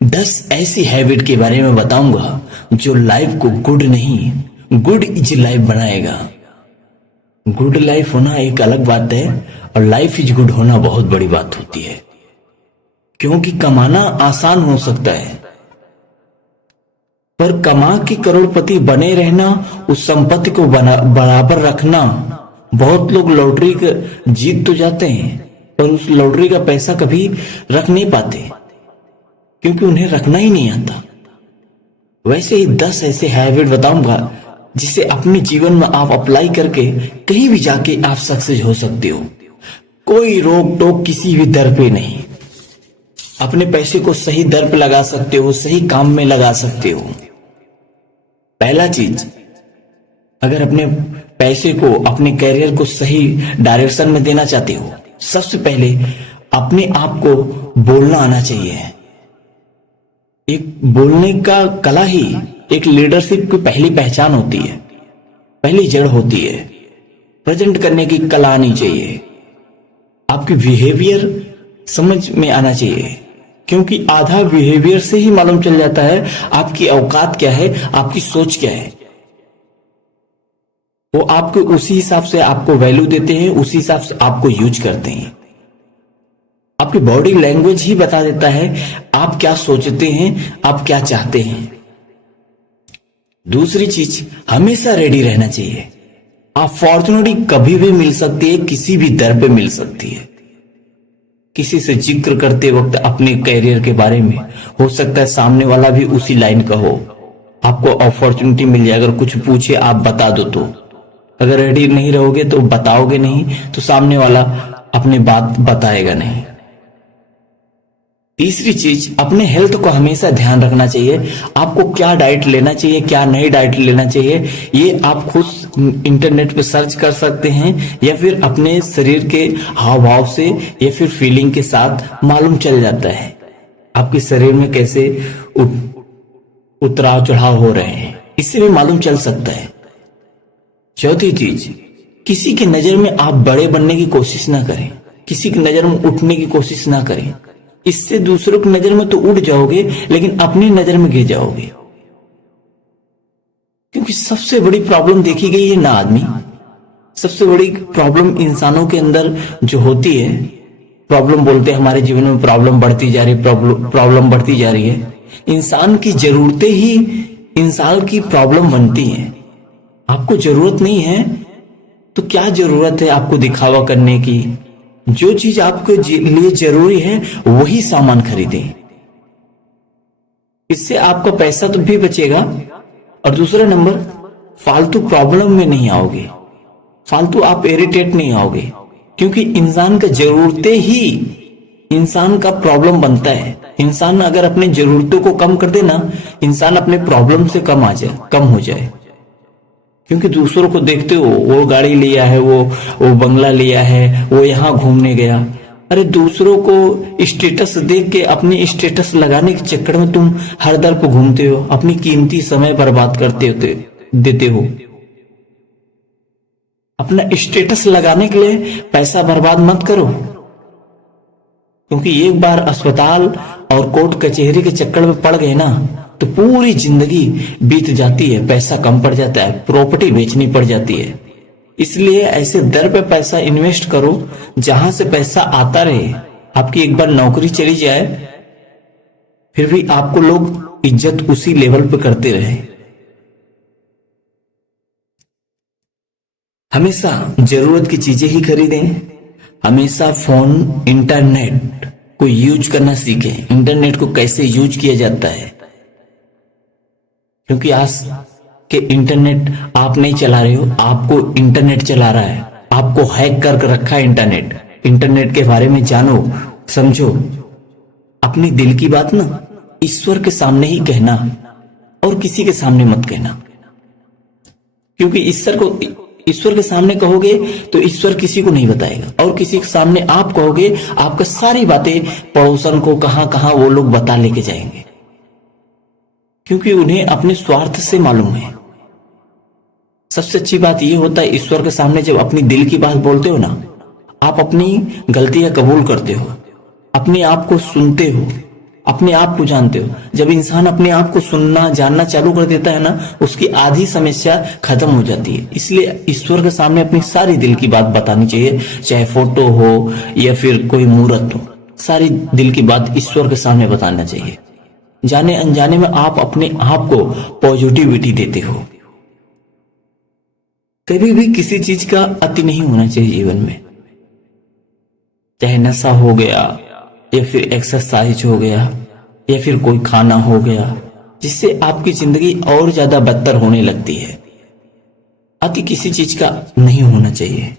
10 ऐसी हैबिट के बारे में बताऊंगा जो लाइफ को गुड नहीं गुड इज लाइफ बनाएगा। गुड लाइफ होना एक अलग बात है और लाइफ इज गुड होना बहुत बड़ी बात होती है, क्योंकि कमाना आसान हो सकता है पर कमा के करोड़पति बने रहना, उस संपत्ति को बराबर रखना। बहुत लोग लॉटरी जीत तो जाते हैं पर उस लॉटरी का पैसा कभी रख नहीं पाते क्योंकि उन्हें रखना ही नहीं आता। वैसे ही 10 ऐसे हैबिट बताऊंगा जिसे अपने जीवन में आप अप्लाई करके कहीं भी जाके आप सक्सेस हो सकते हो। कोई रोक टोक किसी भी दर पे नहीं। अपने पैसे को सही दर पे लगा सकते हो, सही काम में लगा सकते हो। पहला चीज, अगर अपने पैसे को, अपने कैरियर को सही डायरेक्शन में देना चाहते हो, सबसे पहले अपने आप को बोलना आना चाहिए। एक बोलने का कला ही एक लीडरशिप की पहली पहचान होती है, पहली जड़ होती है। प्रेजेंट करने की कला आनी चाहिए। आपकी बिहेवियर समझ में आना चाहिए, क्योंकि आधा बिहेवियर से ही मालूम चल जाता है आपकी औकात क्या है, आपकी सोच क्या है। वो आपको उसी हिसाब से आपको वैल्यू देते हैं, उसी हिसाब से आपको यूज करते हैं। आपकी बॉडी लैंग्वेज ही बता देता है आप क्या सोचते हैं, आप क्या चाहते हैं। दूसरी चीज, हमेशा रेडी रहना चाहिए। अपॉर्चुनिटी कभी भी मिल सकती है, किसी भी दर पे मिल सकती है। किसी से जिक्र करते वक्त अपने कैरियर के बारे में हो सकता है सामने वाला भी उसी लाइन का हो, आपको अपॉर्चुनिटी मिल जाए। अगर कुछ पूछे आप बता दो तो, अगर रेडी नहीं रहोगे तो बताओगे नहीं तो सामने वाला अपनी बात बताएगा नहीं। तीसरी चीज, अपने हेल्थ को हमेशा ध्यान रखना चाहिए। आपको क्या डाइट लेना चाहिए, क्या नहीं डाइट लेना चाहिए, ये आप खुद इंटरनेट पे सर्च कर सकते हैं या फिर अपने शरीर के हाव भाव से या फिर फीलिंग के साथ मालूम चल जाता है आपके शरीर में कैसे उतराव चढ़ाव हो रहे हैं, इससे भी मालूम चल सकता है। चौथी चीज, किसी की नजर में आप बड़े बनने की कोशिश ना करें, किसी की नजर में उठने की कोशिश ना करें। इससे दूसरों की नजर में तो उठ जाओगे लेकिन अपनी नजर में गिर जाओगे। क्योंकि सबसे बड़ी प्रॉब्लम देखी गई है ना आदमी, सबसे बड़ी प्रॉब्लम इंसानों के अंदर जो होती है, प्रॉब्लम बोलते हैं हमारे जीवन में प्रॉब्लम बढ़ती जा रही है, प्रॉब्लम बढ़ती जा रही है। इंसान की जरूरतें ही इंसान की प्रॉब्लम बनती हैं। आपको जरूरत नहीं है तो क्या जरूरत है आपको दिखावा करने की। जो चीज आपके लिए जरूरी है वही सामान खरीदें, इससे आपका पैसा तो भी बचेगा और दूसरा नंबर, फालतू प्रॉब्लम में नहीं आओगे, फालतू आप इरिटेट नहीं आओगे। क्योंकि इंसान का जरूरतें ही इंसान का प्रॉब्लम बनता है। इंसान अगर अपने जरूरतों को कम कर देना, इंसान अपने प्रॉब्लम से कम हो जाए। क्योंकि दूसरों को देखते हो, वो गाड़ी लिया है, वो बंगला लिया है, वो यहाँ घूमने गया। अरे दूसरों को स्टेटस देख के अपनी स्टेटस लगाने के चक्कर में तुम हर दर पर घूमते हो, अपनी कीमती समय बर्बाद देते हो। अपना स्टेटस लगाने के लिए पैसा बर्बाद मत करो, क्योंकि एक बार अस्पताल और कोर्ट कचहरी के चक्कर में पड़ गए ना तो पूरी जिंदगी बीत जाती है, पैसा कम पड़ जाता है, प्रॉपर्टी बेचनी पड़ जाती है। इसलिए ऐसे दर पे पैसा इन्वेस्ट करो जहां से पैसा आता रहे। आपकी एक बार नौकरी चली जाए फिर भी आपको लोग इज्जत उसी लेवल पे करते रहे। हमेशा जरूरत की चीजें ही खरीदें। हमेशा फोन, इंटरनेट को यूज करना सीखें। इंटरनेट को कैसे यूज किया जाता है, क्योंकि आज के इंटरनेट आप नहीं चला रहे हो, आपको इंटरनेट चला रहा है। आपको हैक कर रखा है इंटरनेट। इंटरनेट के बारे में जानो, समझो। अपनी दिल की बात ना ईश्वर के सामने ही कहना और किसी के सामने मत कहना। क्योंकि ईश्वर के सामने कहोगे तो ईश्वर किसी को नहीं बताएगा, और किसी के सामने आप कहोगे आपका सारी बातें पड़ोसन को कहां कहां वो लोग बता लेके जाएंगे, क्योंकि उन्हें अपने स्वार्थ से मालूम है। सबसे अच्छी बात यह होता है ईश्वर के सामने जब अपनी दिल की बात बोलते हो ना, आप अपनी गलतियां कबूल करते हो, अपने आप को सुनते हो, अपने आप को जानते हो। जब इंसान अपने आप को सुनना जानना चालू कर देता है ना, उसकी आधी समस्या खत्म हो जाती है। इसलिए ईश्वर के सामने अपनी सारी दिल की बात बतानी चाहिए, चाहे फोटो हो या फिर कोई मूर्त हो, सारी दिल की बात ईश्वर के सामने बताना चाहिए। जाने अनजाने में आप अपने आप को पॉजिटिविटी देते हो। कभी भी किसी चीज का अति नहीं होना चाहिए जीवन में, चाहे नशा हो गया या फिर एक्सरसाइज हो गया या फिर कोई खाना हो गया, जिससे आपकी जिंदगी और ज्यादा बदतर होने लगती है। अति किसी चीज का नहीं होना चाहिए।